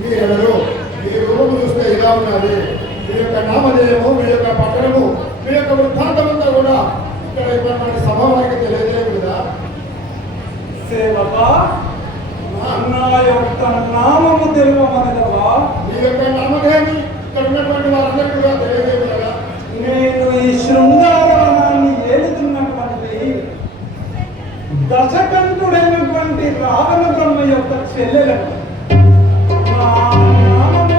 మీరెవరు? మీ రూపము చూస్తే ఇలా ఉన్నది. మీ యొక్క నామధేయము, మీ యొక్క పట్టణము, మీ యొక్క వృత్తాంతమంతా కూడా ఇక్కడ ఇటువంటి సభ వారికి తెలియజేయదు కదా. సేవక నా యొక్క నామము తెలుపమనగవా? మీ యొక్క నామధేయము ఇక్కడ ఉన్నటువంటి వారందరికీ కూడా తెలియజేయదు కదా. నేను ఈ శృంగారాన్ని ఏలుతున్నటువంటి దశకంఠుడైనటువంటి రావణ బ్రహ్మ యొక్క చెల్లెలను. నా నామము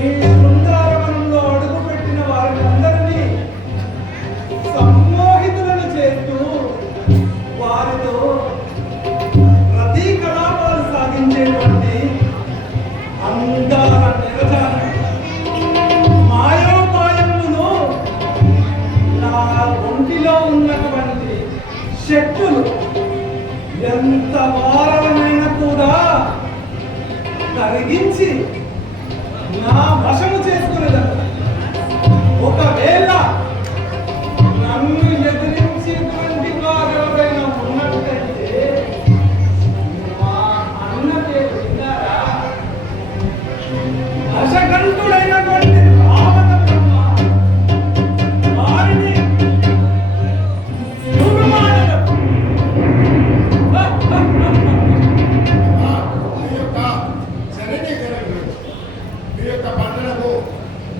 ఈ శృంగారవనంలో అడుగుపెట్టిన వారిని అందరినీ సమ్మోహితులను చేస్తూ వారితో ప్రతీ కళాపాలు సాగించేటువంటి అందాల నిరజాన మాయోపాయమును నా ఒంటిలో ఉన్నటువంటి శక్తులు ఎంత వారమైనా కూడా కరిగించి నా వశము చేసుకునేదాన్ని. ఒకవేళ నన్ను ఎదిరించేటువంటి వారు ఎవరైనా ఉన్నట్టయితే మా అన్న పేరు విన్నారా? దశకంఠుడైనటువంటి రావణ బ్రహ్మ వారిని దుర్మార్గం. మీ యొక్క శరణి జనకుడు, మీ యొక్క పట్టణము,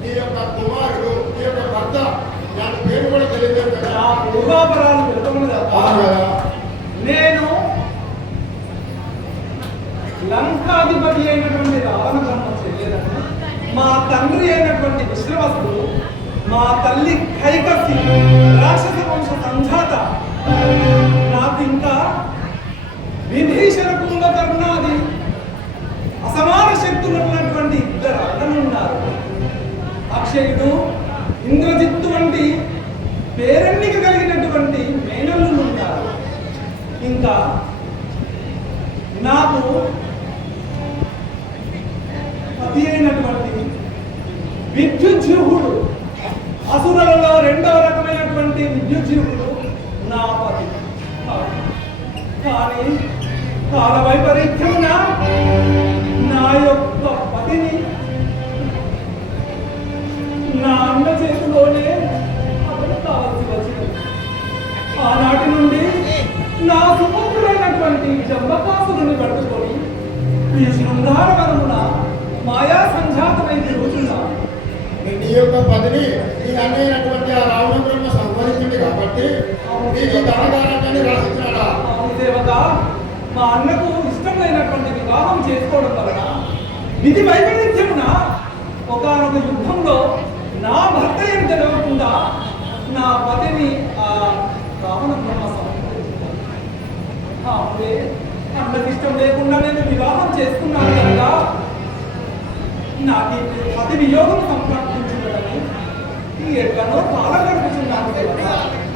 మీ యొక్క కుమారుడు, మీ యొక్క భర్త, దాని పేరు కూడా తెలియజేయదు కదా. నా పూర్వాపరాలు తెలుపమని అవును కదా. నేను లంకాధిపతి అయినటువంటి రావణ బ్రహ్మ చెల్లెలను, మా తండ్రి అయినటువంటి విశ్రవస్తుడు, మా తల్లి కైకసి రాక్షస వంశ సంజాత. నాకు ఇంకా విభీషణ కుంభకర్ణాది అసమాన శక్తులు ఉన్నటువంటి ఇద్దరు అన్నలు ఉన్నారు. అక్షయుడు, ఇంద్రజిత్తు వంటి పేరెన్నిక కలిగినటువంటి మేనల్లులు ఉన్నారు. ఇంకా నాకు పతి అయినటువంటి విద్యుజ్జీవుడు, అసురులలో రెండవ రకమైనటువంటి విద్యుజ్జీవుడు నా పతి. కానీ కాల వైపరీత్యమున నా యొక్క పతిని నా అన్న చేతిలోనే అతను కావాల్సి వచ్చింది. ఆనాటి నుండి నా సుపుత్రుడైనటువంటి జంబకాసురుని పట్టుకొని ఈ శృంగారవనమున మాయా సంజాతమై తిరుగుతున్నాను. నీ యొక్క పదిని నీ అన్నైనటువంటి ఆ రావణ బ్రహ్మ సంహరించింది కాబట్టి నీకు ధనదానాన్ని రాసిస్తున్నాడా? అవును దేవత, మా అన్నకు ఇష్టమైనటువంటి వివాహం చేసుకోవడం వలన విధి వైపరీత్యమున ఒకానొక యుద్ధంలో నా భర్త ఏమి తెలవకుండా నా పతిని ఆ రావణ బ్రహ్మ సంహరించాడు. అప్పుడే అన్నకి ఇష్టం లేకుండా నేను వివాహం చేసుకున్నాను కనుక నాకు పతి వియోగం సంప్రాప్తించిందని ఎట్లనో కాలం గడుపుతున్నాను దేవత.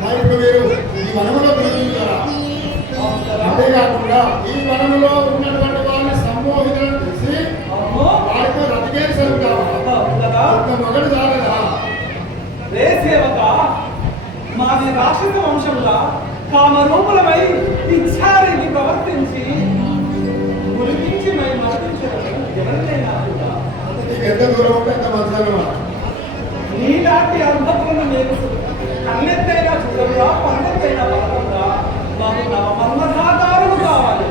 మరి ఇప్పుడు మీరు ఈ వనములో తిరుగుతున్నారా? అంతేకాకుండా ఈ వనములో ఉన్నటువంటి వాళ్ళని సమ్మోహితులను చేసి వారితో రతికేశ్వరు కావాలి. మొగడు చాలదా? రే సేవక, మాది రాక్షస వంశంలో కామరూపులమై ఇచ్చారిని ప్రవర్తించి గురికించి మై మరణించడం ఎవరినైనా కూడా నీకు ఎంత దూరం ఉంటే అంత మంచిదన్నమాట. నీలాంటి అనుభవం నేను కన్నెత్తైనా చూడరా, పండెత్తైనా బలకుండా మాకు నవ మన్మధాతారులు కావాలి.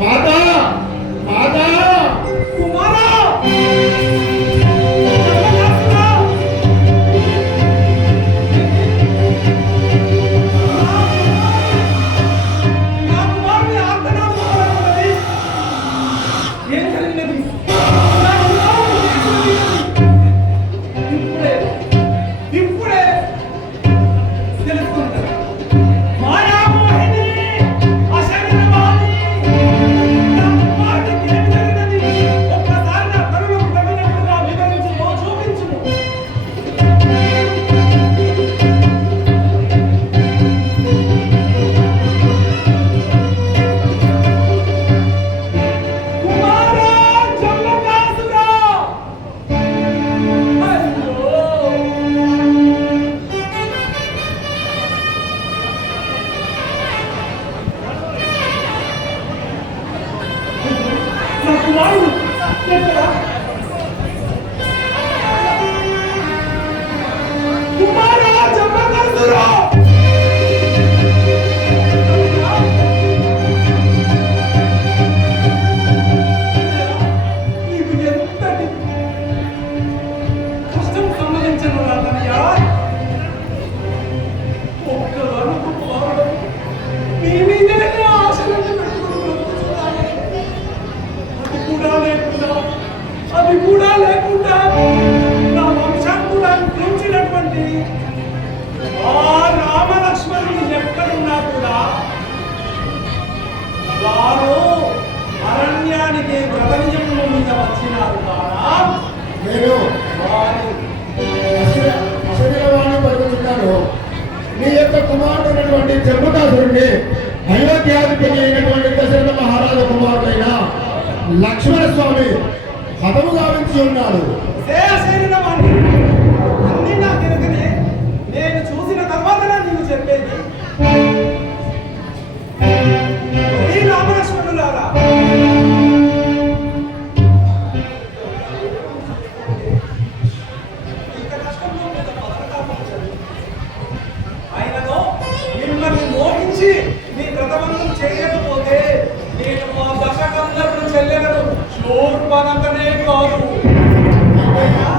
మాతా మాతా కుమారా నా కుమారుని ఆర్తనాదం మొదలైనది. ఏం జరిగినది? నా కుమారుడు ఇప్పుడే ఇప్పుడే తెలుసుకుంటాను. మాయామోహిని అశరీరవాణి నా కుమారుడికి ఏమి జరిగినది? ఒక్కసారి నా కనులకు తగినట్లుగా వివరించుము, చూపించుము. కుమారా జంబకాసురా! అయ్యో! నా కుమారుడు ఎక్కడా? కుమారా జంబకాసురా! నీకు ఎంతటి కష్టం సంభవించను రాతనయ్యా. ఒక్కగానొక్క కుమారుడు నీ మీదే ఆశలను పెట్టుకుని బ్రతుకుతున్నానే. అది కూడా లేకుండా నా వంశాంకురాన్ని కూర్చినటువంటి ఆ రామలక్ష్మణులు ఎక్కడున్నా కూడా వారు అరణ్యానికి వ్రతనియమం మీద వచ్చినారు కారా. నేను వారు అశరీరవాణి పలుకుతున్నాను. నీ యొక్క కుమారుడు ఉన్నటువంటి జంబకాసురుడిని అయోధ్యాధిపతి అయినటువంటి దశరథ మహారాజు కుమారుడైన లక్ష్మణ స్వామి హతము గావించి ఉన్నాడు. శరీరవాణి అన్ని నా తిరగనే నేను చూసిన తర్వాత నీవు చెప్పేది. ఈ రామలక్ష్మణులారా, ఇంత కష్టంలో మీద పదనకాపంచదు. ఆయనను మిమ్మల్ని మోహించి మీ వ్రతబంధం చేయకపోతే నేను మా దశకందరుడు చెల్లెలను శూర్పణకనే కాదు. అయ్యా,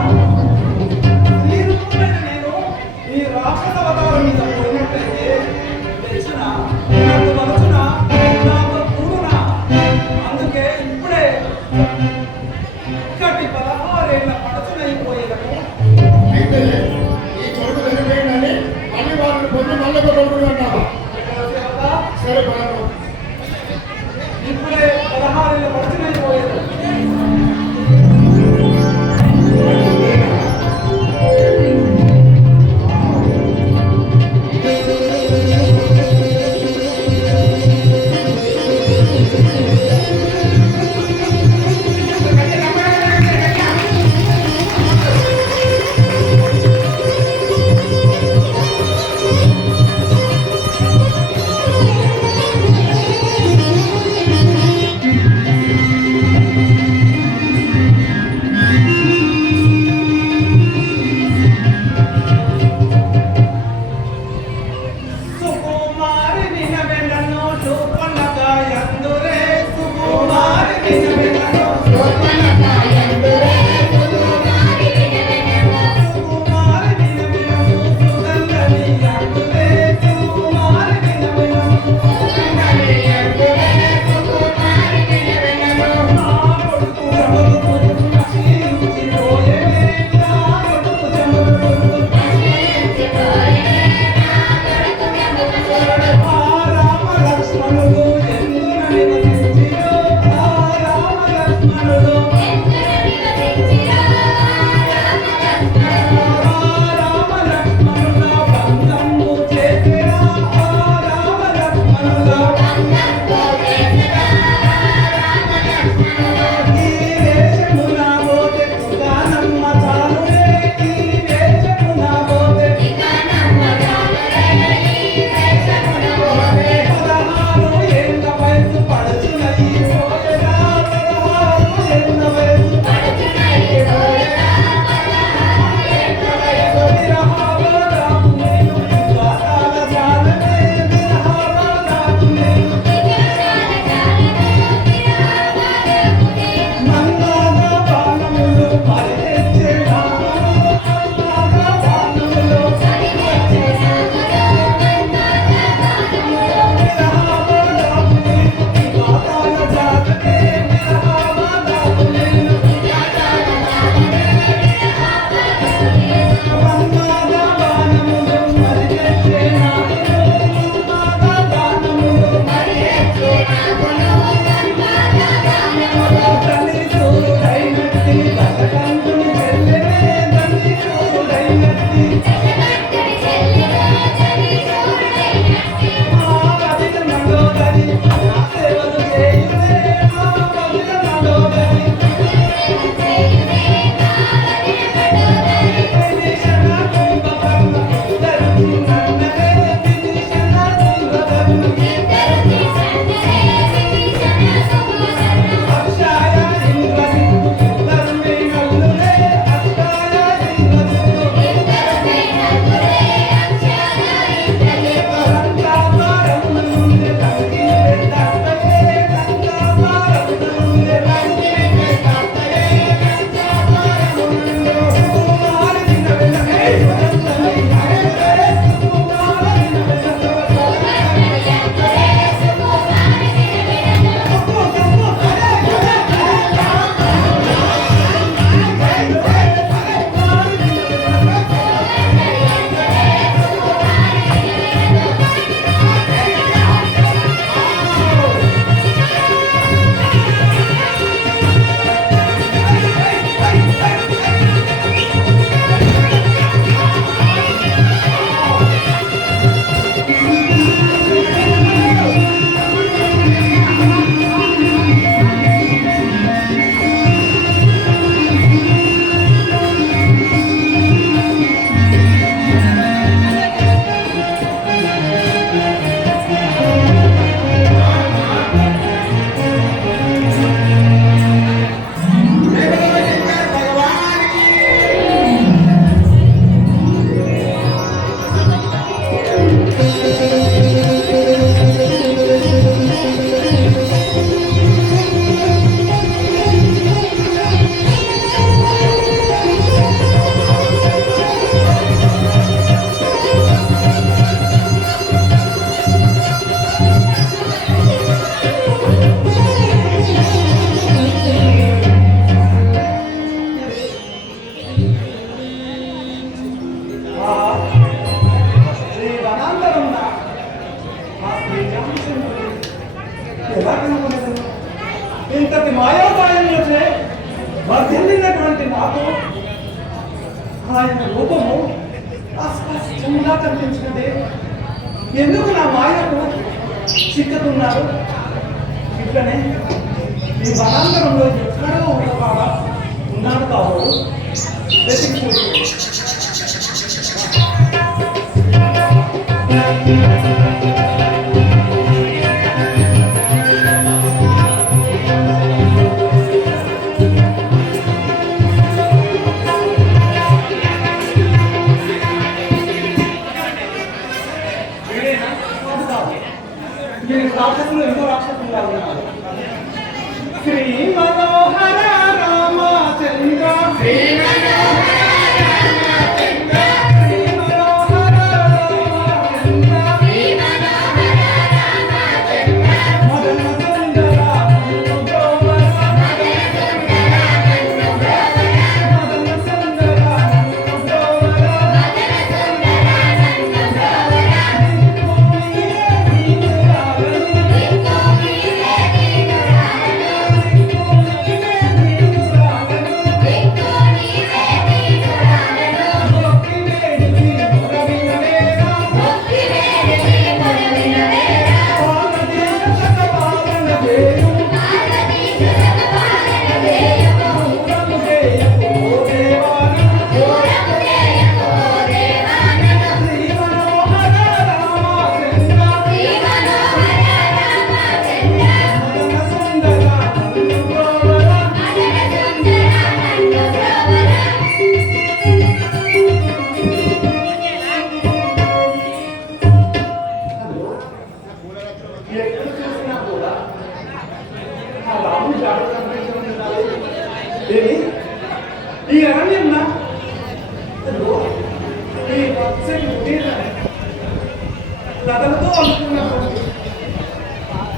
వర్ధిల్లినటువంటి నాకు ఆయన రూపము అస్పష్టంగా కనిపించినదే. ఎందుకు నా మాయకు చిక్కుతున్నారు? ఇట్లనే ఈ వనాంతరంలో ఎక్కడో ఉన్నవాడా ఉన్నాడు కావు వెతికి చూడు. నేను రాక్షసులు ఎంతో రాక్షసులు ఉన్నారు. శ్రీ మనోహర రామచంద్ర శ్రీ మనోహర రామచంద్ర శ్రీ మనోహర రామచంద్ర శ్రీ మనోహర రామచంద్ర మదన సుందర మనోహర మదన సుందర మనోహర మదన సుందర మనోహర మదన ఎక్కడ చూసినా కూడా ఆ రాముడు జాడు కనిపించడం ఏమి ఈ అరణ్యంనా ఈ పచ్చని కుటీరాన్ని లతలతో అనుకున్నటువంటి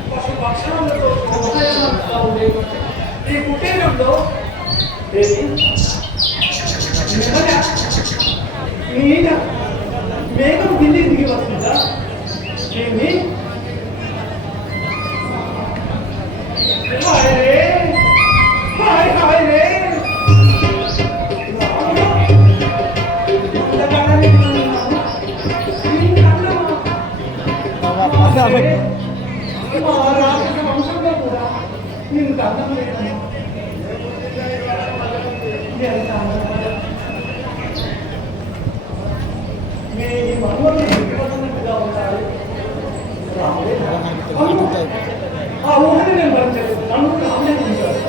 పశు పక్షాలతో శోభాయమానంగా ఉండేటువంటి ఈ కుటీరంలో ఏమి నెమల నీడ మేఘం కింది దిగి వస్తుందా? ఏమి हाय रे हाय हाय रे लगाना नहीं ఆ ఊహని నేను భరించలేదు. నన్ను రాముడే ఉంచారు.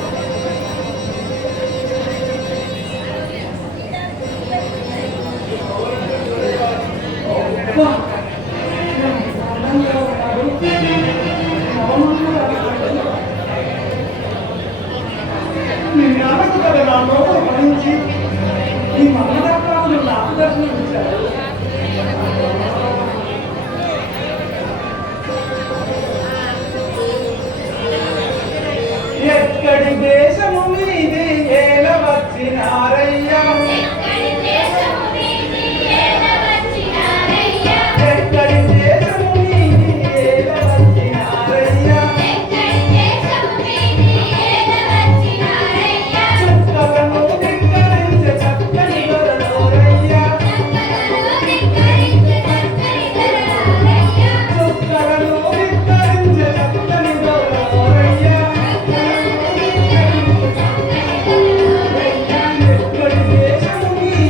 నీ జ్ఞానకు కదా నా నోరు భరించి ఈ మన్నదాకాలు నాకు దర్శనం ఇచ్చారు. ఎక్కడి దేశము మీది ఏల వచ్చినారయ్యా ఎక్కడి దేశము మీది ఏల వచ్చినారయ్యా చుక్కలను ధిక్కరించే చక్కని దొరలోరయ్యా చుక్కలను ధిక్కరించే చక్కని దొరలోరయ్యా ఎక్కడి దేశము మీది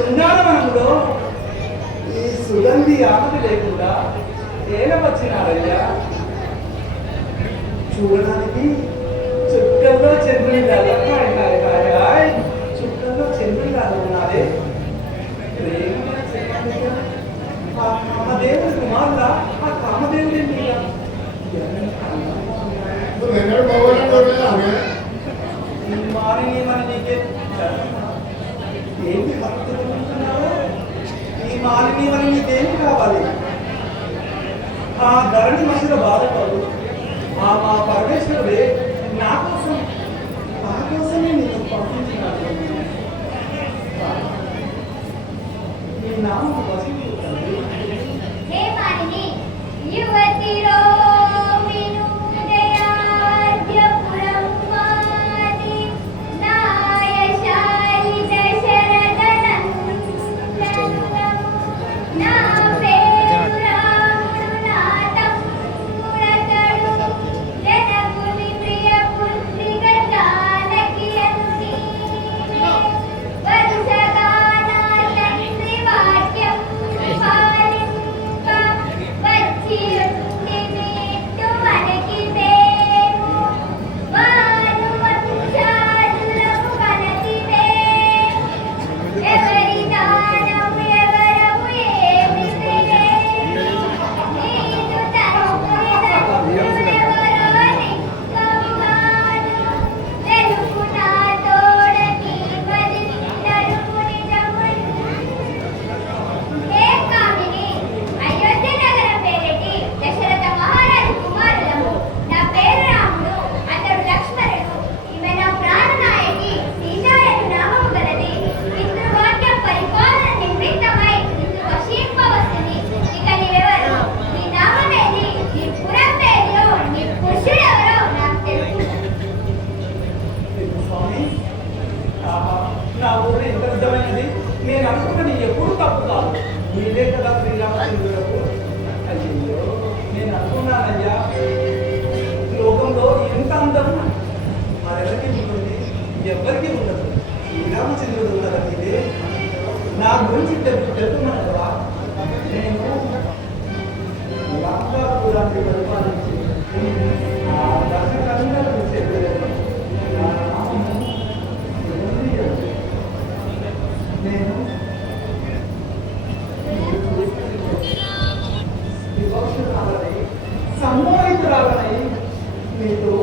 శృంగారవనంలో ఈ సుగంధి ఆమె లేకుండా ఏల వచ్చినారయ్యా. చూడడానికి చుక్కల్లో చంద్రుని చుక్కల్లో చంద్రుని లాగా ఉన్నారే. ఆ కామదేవుడి కుమారుల ఆ కామదేవుడి నువ్వు ఎన్నడూ బాగోలేదు ఆమె మారిని మన నీకే ఏంటి భక్తులుంటున్నావు? ఈ మాలిని మన నీకేమి కావాలి? ఆ ధరణి మధ్యలో బాధపడు. ఆ మా పరమేశ్వరుడే నా కోసమే నేను పంపించినాడు. నీ నామం వసించుతుంది. హే మాలిని, యువతిరో వినుదయాద్యపురం వాది నాయశాలి దశరథనందనము. నా పేరు రాముడు, నా తమ్ముడతడు, జనకుని ప్రియ పుత్రిక జానకి అంది. వరుసగా నా తండ్రి వాక్యం పాలింప వచ్చి ఉండి మీట్టు మనకి పేరు. వారు వంశాదులకు కనతివేము. ఎవరి దానము ఎవరము ఏమి తెలియదు. నీదు తరపున ఎవరో నిక్కముగాను. తెలుపు నా తోడకి మరి తలుపు నిజములు. హే కామిని, అయోధ్య నగరం పేరిటి దశరథ మహారాజు కుమారులము. నా పేరు రాముడు, అతడు లక్ష్మణుడు. ఈమె నా ప్రాణనాయకి సీతాయను నామము గలది. పితృవాక్యం పరిపాలన నిమిత్తమై నిన్ను వశింపవస్తుంది. ఇక నీవెవరు? నీ నామమేది? నీ పురం పేరు? నీ పురుషుడెవరో నాకు తెలుసు. స్వామి, ఆహా, నా ఊరు ఎంత విధమైనది. నేను అనుకున్నది ఎప్పుడు తప్పు కాదు. మీరే కదా శ్రీరామచంద్రులకు. అయ్యో, నేను అనుకున్నానయ్యా, లోకంలో ఎంత అందం మరెవరికి ఉంటుంది? ఎవరికి ఉండదు. శ్రీరామచంద్రుడు ఉన్నారా మీరే? నా గురించి తెలుసుకున్నారా? నేను లంకాపురాన్ని పరిపాలించి ఆ దశకందరకు చెందలేదు. నా నామము సుగంధియము. నేను వివక్షరాలనై సమ్మోహితురాలనై మీతో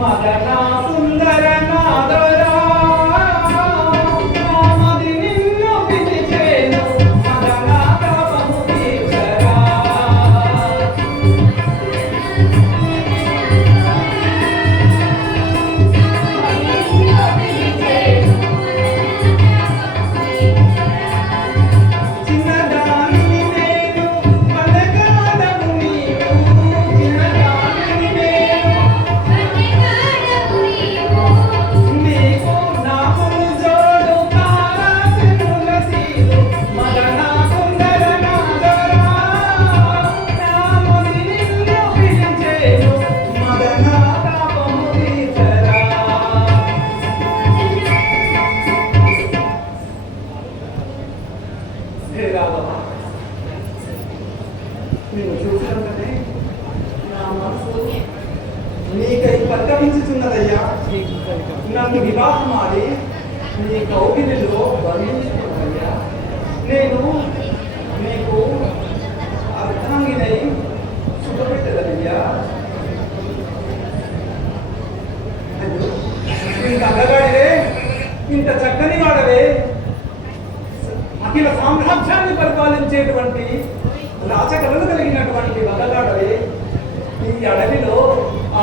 మదన సుందర నాదరా నామది నిన్ను పిలిచేను. మదన తపము తీర్చరా. చిన్నదాని నేను పలకాడము నీవు. చిన్నదాని నేను నీకు నామము జోడు తారా చెన్నుల సీలు. మదన సుందర నాదరా నామది నిన్ను పిలిచేను. మదన తపము తీర్చరా. హే రాఘవ, నేను చూసినంతనే నా మనసు నీకై పరితపించుచున్నదయ్యా. నన్ను వివాహం ఆడి నీ కౌగిలిలో బంధించుకున్నదయ్యా. నేను నీకు అర్థాంగినై సుఖపెట్టదయ్యా. అయ్యో, ఇంత అందగాడివే, ఇంత చక్కని వాడవే, అఖిల సామ్రాజ్యాన్ని పరిపాలించేటువంటి రాచకళలు కలిగినటువంటి వదలాడవే. ఈ అడవిలో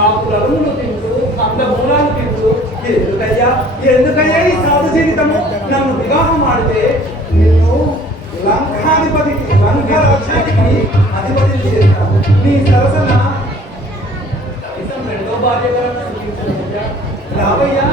ఆకులములు తింటూ కందమూలాలు తింటూ ఎందుకయ్యా ఈ సాధు జీవితము? నన్ను వివాహం ఆడితే నిన్ను లంకాధిపతికి లంక రాజ్యానికి అధిపతిని చేస్తాను. నీ సరసన కనీసం రెండో భార్య రావయ్యా.